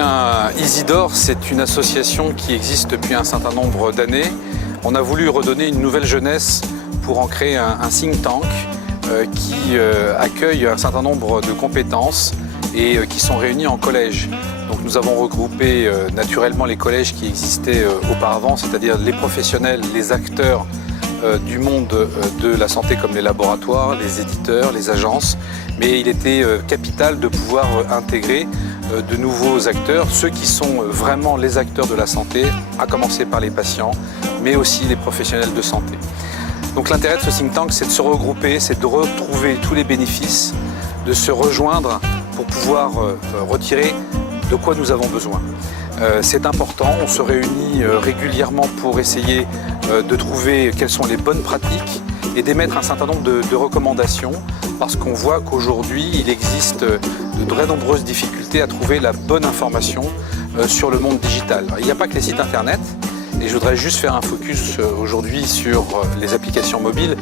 bien, Isidore, c'est une association qui existe depuis un certain nombre d'années. On a voulu redonner une nouvelle jeunesse pour en créer un think tank qui accueille un certain nombre de compétences et qui sont réunis en collège. Donc nous avons regroupé naturellement les collèges qui existaient auparavant, c'est-à-dire les professionnels, les acteurs du monde de la santé comme les laboratoires, les éditeurs, les agences. Mais il était capital de pouvoir intégrer de nouveaux acteurs, ceux qui sont vraiment les acteurs de la santé, à commencer par les patients, mais aussi les professionnels de santé. Donc l'intérêt de ce think tank, c'est de se regrouper, c'est de retrouver tous les bénéfices, de se rejoindre pour pouvoir retirer de quoi nous avons besoin. C'est important, on se réunit régulièrement pour essayer de trouver quelles sont les bonnes pratiques et d'émettre un certain nombre de recommandations parce qu'on voit qu'aujourd'hui il existe de très nombreuses difficultés à trouver la bonne information sur le monde digital. Il n'y a pas que les sites internet et je voudrais juste faire un focus aujourd'hui sur les applications mobiles.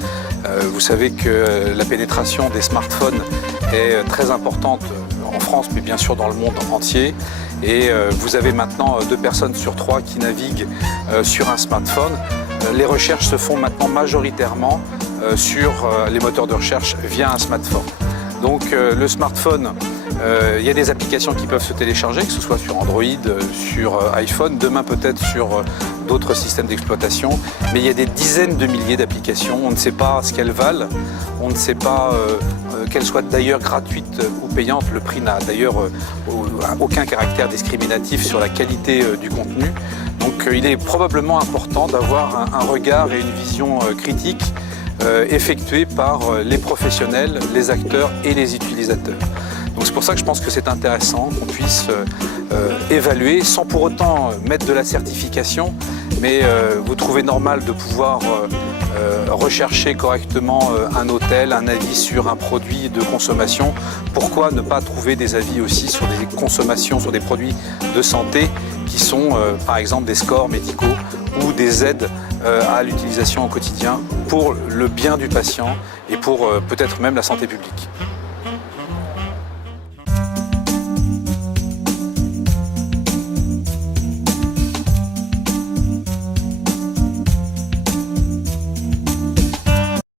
Vous savez que la pénétration des smartphones est très importante en France mais bien sûr dans le monde entier. Et vous avez maintenant 2 personnes sur 3 qui naviguent sur un smartphone. Les recherches se font maintenant majoritairement sur les moteurs de recherche via un smartphone. Donc le smartphone, il y a des applications qui peuvent se télécharger, que ce soit sur Android, sur iPhone, demain peut-être sur d'autres systèmes d'exploitation. Mais il y a des dizaines de milliers d'applications, on ne sait pas ce qu'elles valent, on ne sait pas qu'elles soient d'ailleurs gratuites ou payantes. Le prix n'a d'ailleurs aucun caractère discriminatif sur la qualité du contenu. Donc il est probablement important d'avoir un regard et une vision critique effectuée par les professionnels, les acteurs et les utilisateurs. Donc c'est pour ça que je pense que c'est intéressant qu'on puisse évaluer sans pour autant mettre de la certification, mais vous trouvez normal de pouvoir rechercher correctement un hôtel, un avis sur un produit de consommation. Pourquoi ne pas trouver des avis aussi sur des consommations, sur des produits de santé qui sont par exemple des scores médicaux ou des aides à l'utilisation au quotidien pour le bien du patient et pour peut-être même la santé publique.